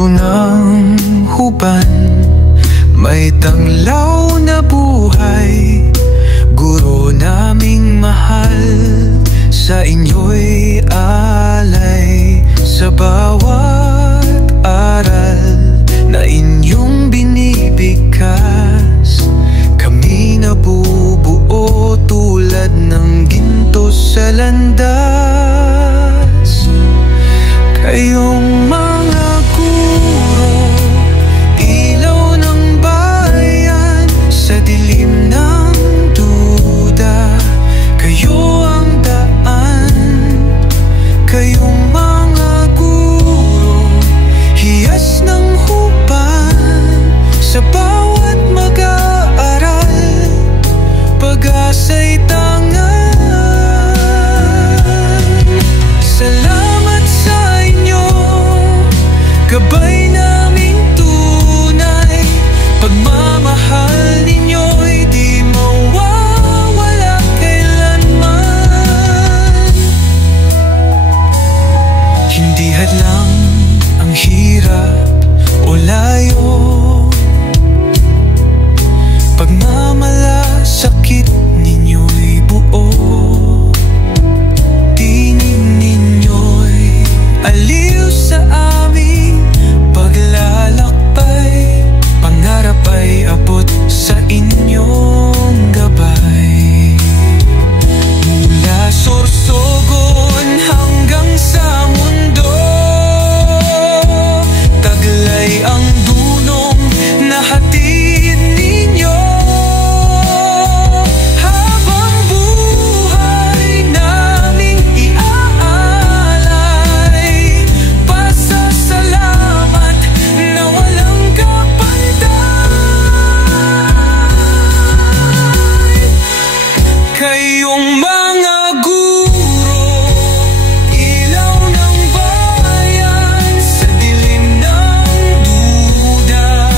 puso ng huban, may tanglaw na buhay. Guro naming mahal, sa inyo'y alay. Sa bawat aral na inyong binibigkas, kami nabubuo tulad ng ginto sa landas. Kayong mga guro, ilaw ng bayan sa dilim ng duda. Kayo ang daan, kayong mga guro, hiyas ng huban sa bawat mag-aaral. Pag-asa'y tangan. Salamat sa inyo, gabay naming tunay. Pagmamahal ninyo'y di mawawala kailanman. Hindi hadlang ang hirap o layo, pagmamalasakit ninyo'y buo. Tinig ninyo'y aliw sa aming paglalakbay. Pangarap ay abot sa inyong gabay. Mula Sorsogon hanggang sa mundo, taglay ang dunong na hatid ninyo. Habang buhay naming iaalay, pasasalamat na walang kapantay. Kayong mga guro, ilaw ng bayan sa dilim ng duda.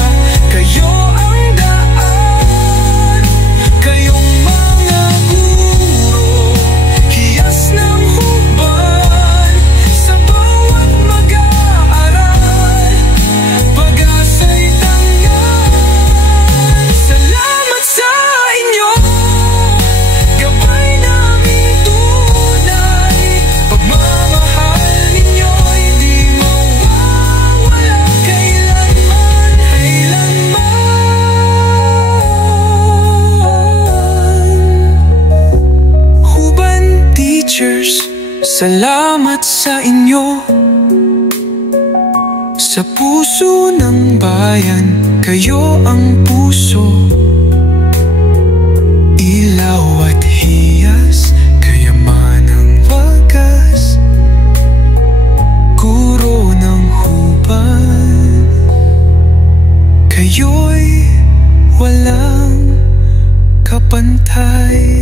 Kayo ang daan, kayong mga guro, hiyas ng huban sa bawat mag-aaral. Pag-asa'y tangan. Salamat sa inyo, gabay naming tunay. Pagmamahal ninyo'y di mawawala kailanman, kailanman. Huban Teachers, salamat sa inyo. Sa puso ng bayan, kayo ang puso. Ilaw at hiyas, kayamanang wagas. Guro ng huban, kayo'y walang kapantay.